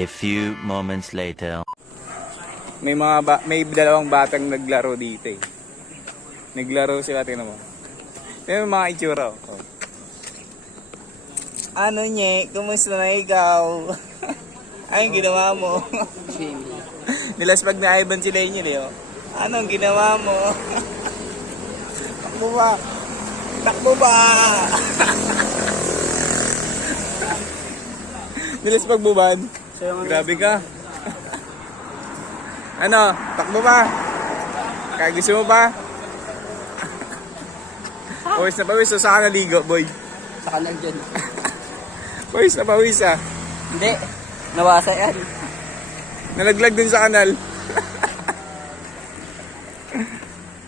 A few moments later. May dalawang batang naglaro dito eh. Naglaro sila, tingnan mo. Tingnan mo mga itsura. Oh. Ano nye? Kumusta na ikaw? Anong ginawa mo? Nilaspag na Ivan sila inyo eh. Oh. Anong ginawa mo? Takbo ba? Takbo ba? Nilaspag mo ba? Grabe ka. Ano? Takbo ba? Kaya gusto mo ba? Pawis na pawis. So, saan ka naligo, boy? Sa kanal dyan. Pawis na pawis ah. Hindi. Nawasa yan. Nalaglag dun sa kanal.